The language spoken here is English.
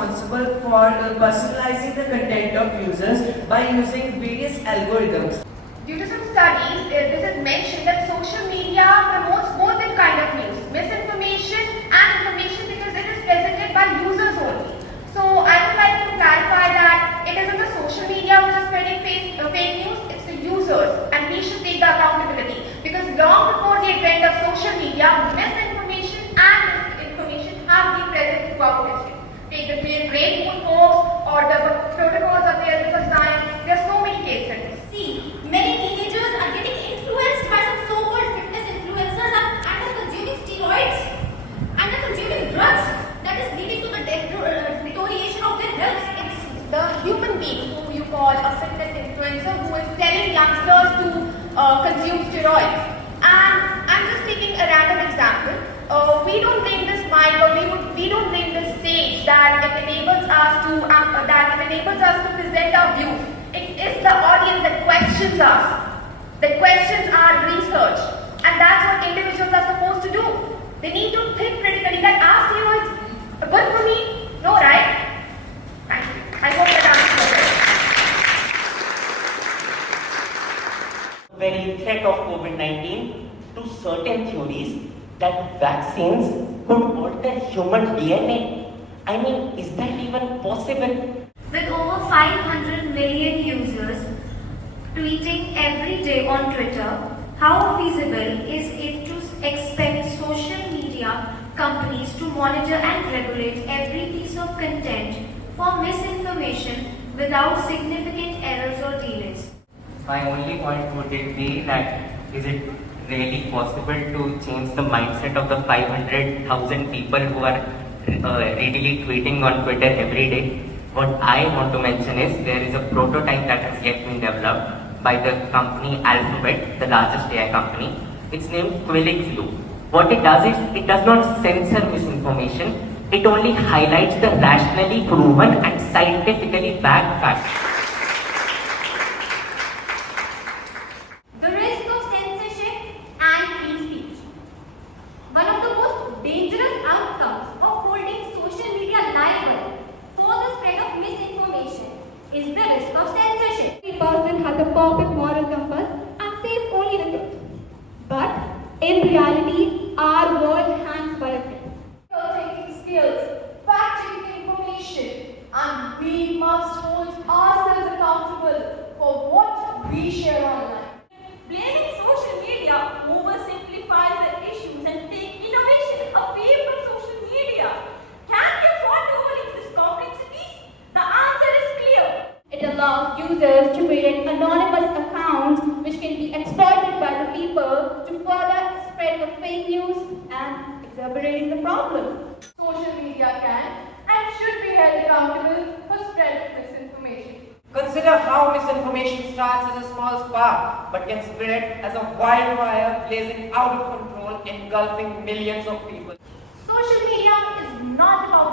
responsible for personalizing the content of users by using various algorithms. Due to some studies, this is mentioned that social media promotes both in kind of news, misinformation and information, because it is presented by users only. So I would like to clarify that it isn't the social media which is spreading fake news, it's the users, and we should take the accountability, because long before the advent of social media, misinformation and misinformation have been present throughout history. Take the Great Moon hoax or the protocols of the Elders of Zion. There are so many case studies. See, many teenagers are getting influenced by some so-called fitness influencers and are consuming steroids and are consuming drugs that is leading to the deterioration of their health. It's the human being who you call a fitness influencer who is telling youngsters to consume steroids. And I'm just taking a random example. We don't blame this mic, or we don't blame this stage that it enables us to present our views. It is the audience that questions us. The questions are research, and that's what individuals are supposed to do. They need to think critically that are steroids good for me? No, right? Thank you. I hope that answers it. Very threat of COVID-19 to certain theories that vaccines could alter human DNA. I mean, is that even possible? With over 500 million users tweeting every day on Twitter, how feasible is it to expect social media companies to monitor and regulate every piece of content for misinformation without significant errors or delays? My only point would it be that is it really possible to change the mindset of the 500,000 people who are readily tweeting on Twitter every day? What I want to mention is there is a prototype that has yet been developed by the company Alphabet, the largest AI company. It's named Quilling Flu. What it does is it does not censor misinformation, it only highlights the rationally proven and scientifically backed facts. The risk of censorship and free speech. One of the most dangerous outcomes of holding social media liable for the spread of misinformation is the risk of censorship. Every person has a perfect moral compass and says only the truth. But in reality, our world hangs by a thread. Thinking skills, fact-checking information, and we must hold ourselves accountable for what we share online. Blaming social media oversimplifies the issues and take innovation away from social media. Can we afford to overlook this complexities? The answer is clear. It allows users to create anonymous accounts which can be exploited by the people to further spread the fake news and exacerbating the problem. Social media can and should be held accountable for spread of misinformation. Consider how misinformation starts as a small spark but can spread as a wildfire, blazing out of control, engulfing millions of people. Social media is not about